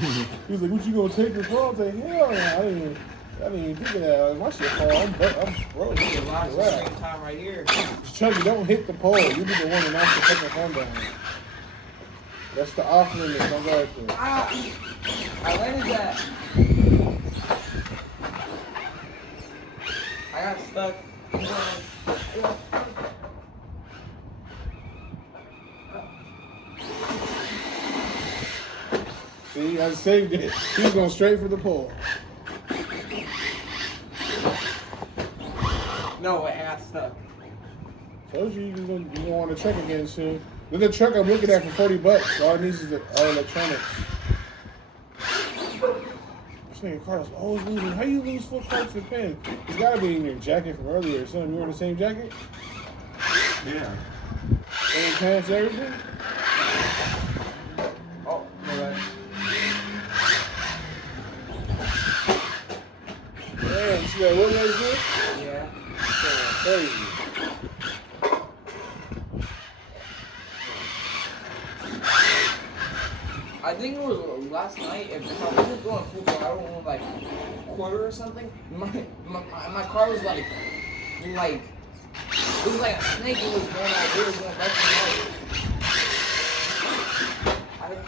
He was like, "What you gonna take the fall?" I was like, "Hell no, I didn't even think of that. Like, my shit fall. I'm broke. The lodge at the same time right here. Chucky, don't hit the pole. You be the one to knock the fucking phone down. That's the off limit. Don't go right there. Ah! I landed that. I got stuck. See, I saved it. He's going straight for the pole. No way, I got stuck. Told you you're gonna want to truck again soon. Look at the truck I'm looking at for $40. All it needs is our electronics. This nigga Carlos always losing. How you lose full carts and pins? It's gotta be in your jacket from earlier. Son, you wearing the same jacket? Yeah. Same pants, everything? Oh, alright. Damn, you see that wood right there? Yeah. That's crazy. I think it was last night. If I wasn't going full car, I don't know, like quarter or something. My car was like it was like a snake. It was going out. It was going left and right. I think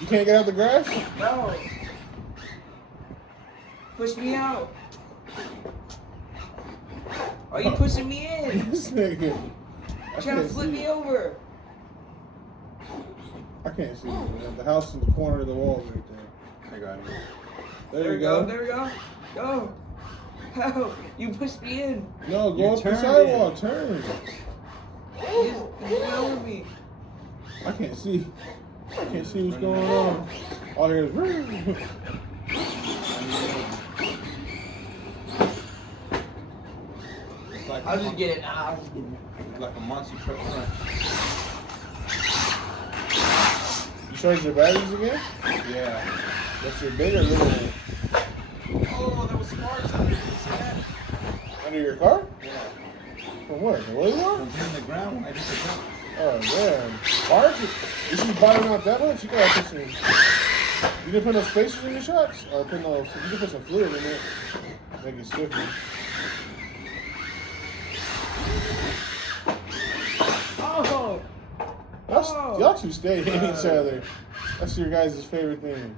You can't get out the grass? no. Push me out. Are you pushing me in? This nigga. Trying to flip me over. I can't see it. The house in the corner of the wall right there. I got it. There we go. There we go. Go. How? You pushed me in. No, go You up the turned sidewalk. Turn. You went over me. I can't see. I can't see what's going on. All I hear is. It's like I'll just get it now. It's like a monster truck front. You charge your batteries again? Yeah. That's your big or little one? Oh, there was sparks under it. See that? Under your car? Yeah. From where? The way one? From hitting the ground when I hit the jump. Oh, man. Hard? You should bottom out that much? You gotta put some. You didn't put no spacers in your shots? Or put no. You can put some fluid in it. Make it swifter. Oh. Y'all two stay hitting each other. That's your guys' favorite thing.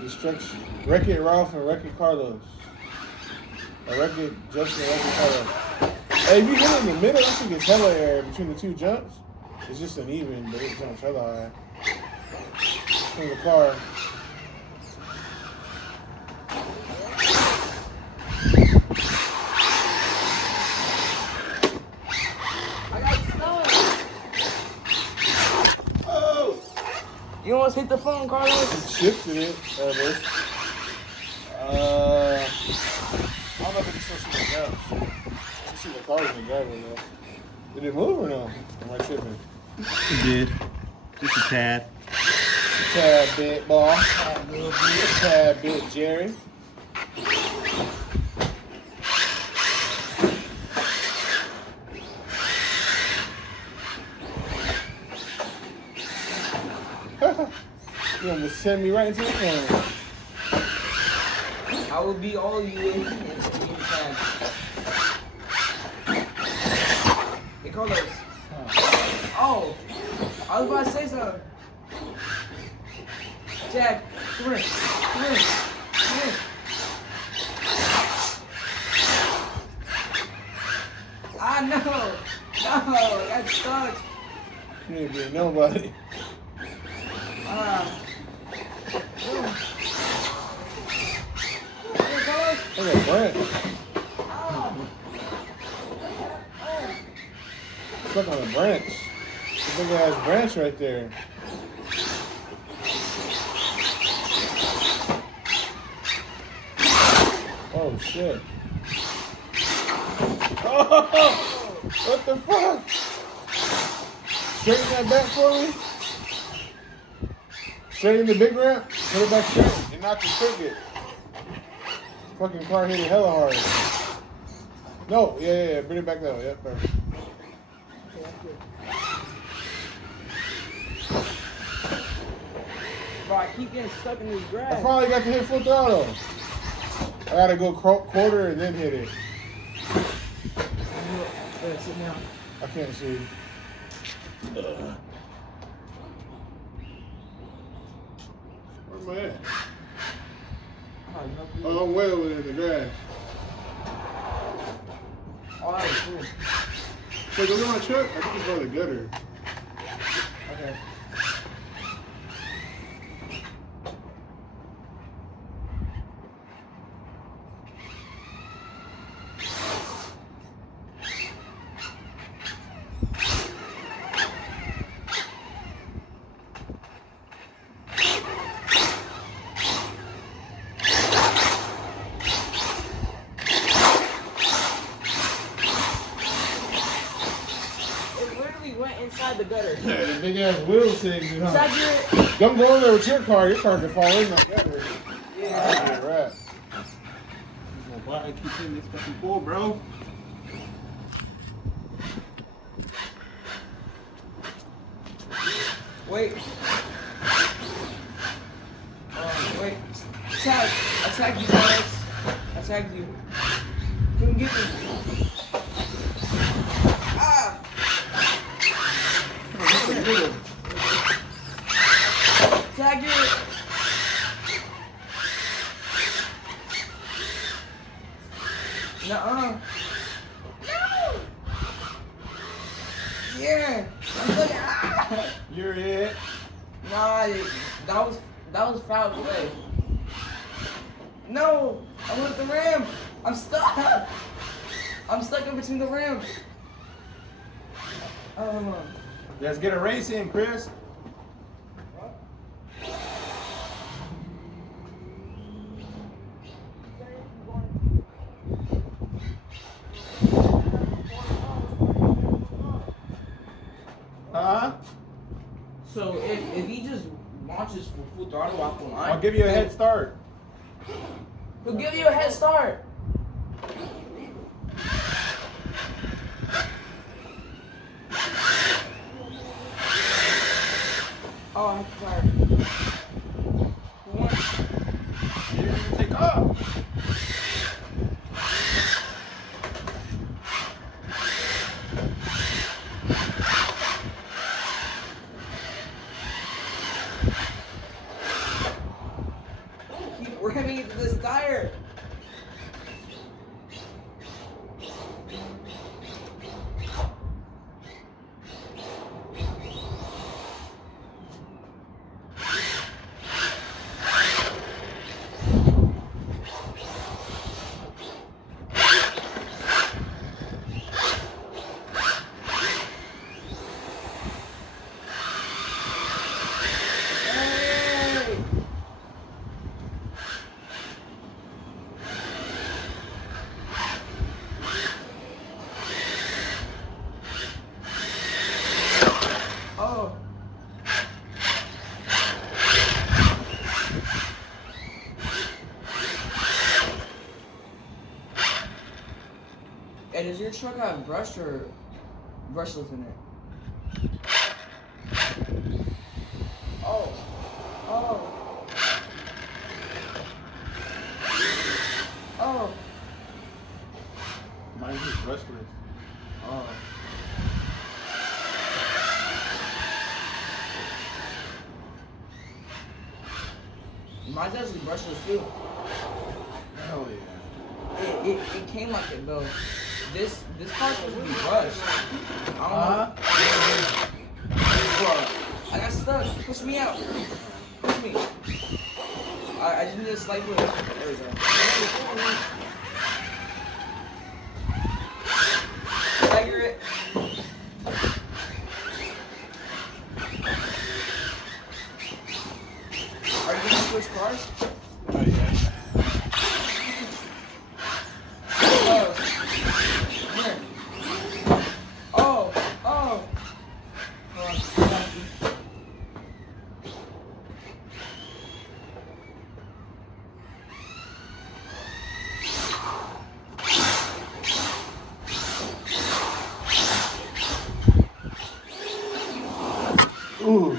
Destruction. Wreck-It Ralph and Wreck-It Carlos. Or Wreck-It Justin and Wreck-It Carlos. Hey, if you hit in the middle, I think it's hella air between the two jumps. It's just uneven, but it jumps hella high. From the car. I got stuck. Oh! You almost hit the phone, Carlos. Shifted it. I don't know if it's supposed to be down. You see the cars in the driveway though. Did it move or no? Am I tripping? It did. Just a tad. Tad bit, boss. Tad bit, Jerry. You almost sent me right into the corner. I will be all you in time. Hey, Carlos. Oh, I was about to say something. Jack, come here. Come here. Come here. Ah, no. No, I got stuck. You ain't being nobody. Ah. branch. Stuck on a branch. The big ass branch right there. Oh shit. Oh, what the fuck? Straighten that back for me. Straighten the big ramp. Put it back straight and knock the circuit. Fucking car hit it hella hard. No, yeah. Bring it back though. Yep, perfect. Bro, I keep getting stuck in this I grass. finally got to hit full throttle. I gotta go quarter and then hit it. Yeah, sit down. I can't see. Where am I at? Oh, I'm way over there in the grass. Oh, that was cool. So go get my truck. I think it's by the gutter. Okay. Inside the gutter. Yeah, the big ass wheel thing. You know. Second. Don't go in there with your car. Your car can fall in the gutter. Yeah. That's a wrap. Why I keep hitting this fucking pole, bro? Wait. Wait. Tag. I tagged you guys. I tagged you. Come get me. Ah! Tag it. Nuh-uh. No! Yeah! I'm looking. Ah! You're it. Nah, that was foul play. No! I want the rim! I'm stuck! I'm stuck in between the rim. Let's get a race in, Chris. Huh? So if he just launches for full throttle off the line, I'll give you a head start. he'll give you a head start. Oh, I'm sorry. You didn't even take off. Keep ramming into this tire. Oh. Hey, does your truck have brush or brushless in it? Oh. Oh. Oh. Mine's just brushless. Oh. Mine's actually brushless too. Hell yeah. It came like it though. This car's supposed to be brushed. I don't know. Bro, I got stuck. Push me out. Push me. I just need a slight push. There we go. switch cars? Not yet. Carlos. Come here. Oh. Hold on. Ooh.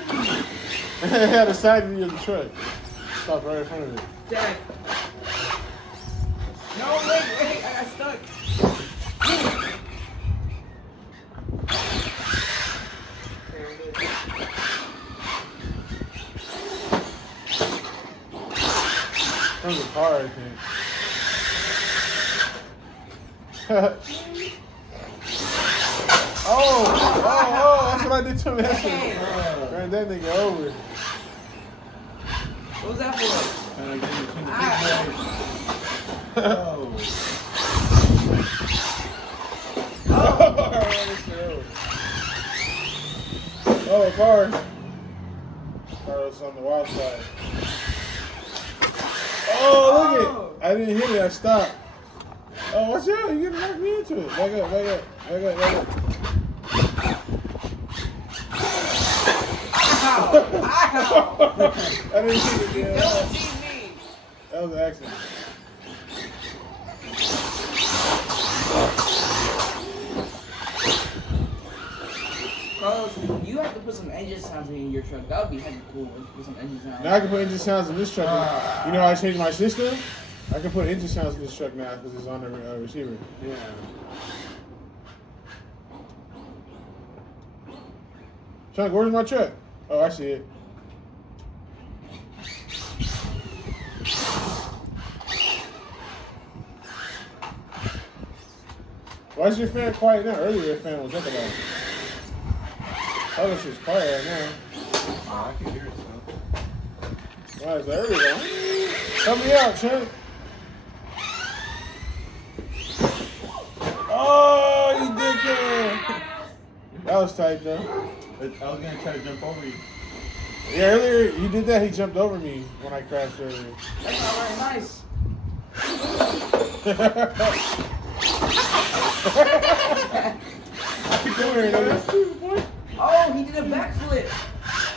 It had a side view of the truck. Stopped right in front of it. Dad. No, wait, I got stuck. There it is. From the car, I think. Oh, that's what I did to him yesterday. Ran that nigga over. What was that for? Oh, a car. Car was on the wild side. Oh, look it. I didn't hit it, I stopped. Oh, watch out, you're gonna knock me into it. Back up. Ow! I didn't hit it again. Don't tease me! That was an accident. Carlos, you have to put some engine sounds in your truck. That would be heavy cool. Put some engine sounds. Now I can put engine sounds in this truck. You know how I changed my system? I can put engine sounds in this truck now because it's on the receiver. Yeah. Chunk, where's my truck? Oh, I see it. Why is your fan quiet now? Earlier your fan was up about it. Oh, this is quiet right now. Oh, I can hear it, so. Why is that earlier? Help me out, Chunk. Oh, you dickhead. That was tight, though. I was gonna try to jump over you. Yeah, earlier he did that. He jumped over me when I crashed earlier. That's not very nice. Come here, nigga. Oh, he did a backflip.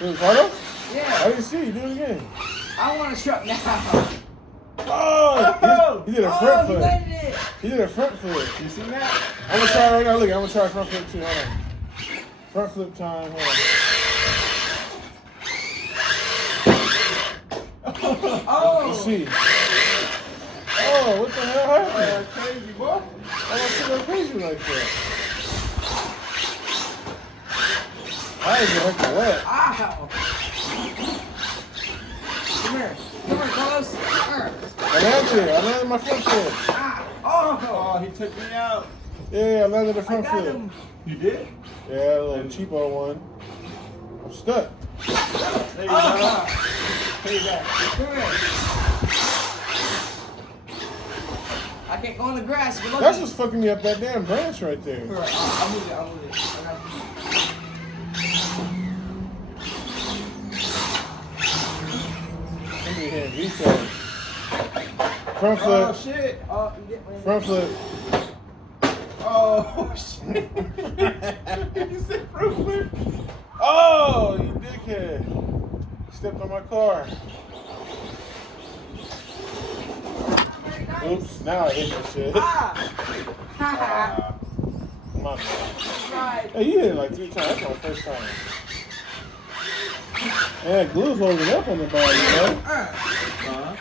It was Carlos? I Yeah. didn't see you. Do it again. I want a truck now. Oh! He did a front Oh, he flip. landed it. He did a front flip. You seen that? I'm gonna try right now. Look, I'm gonna try front flip too. Hold on. Front flip time. Hold on. Oh. Let's see. Oh, what the hell happened? Crazy, boy. I don't see no crazy like that. I ain't gonna hurt the wet. Ow. Come here, Carlos. Come here. I landed my front flip. Ah. Oh. Oh, he took me out. Yeah, I landed the I front got flip. him. You did? Yeah, a little cheapo one. I'm stuck. There you go. Ah. Pay back. Come here. I can't go in the grass. You're That's lucky. what's fucking me up, that damn branch right there. Here, I'll move it. I got it. Give me a hand, veto. Front Oh, flip. shit. Oh, you did win. Front flip. Oh, shit. You said fruit flip. Oh, you dickhead. Stepped on my car. Very nice. Oops, now I hit that shit. Ah. Ha ha. My bad. Right. Hey, you hit it like 3 times. That's my first time. And that glue's holding up on the body, you know? Uh-huh.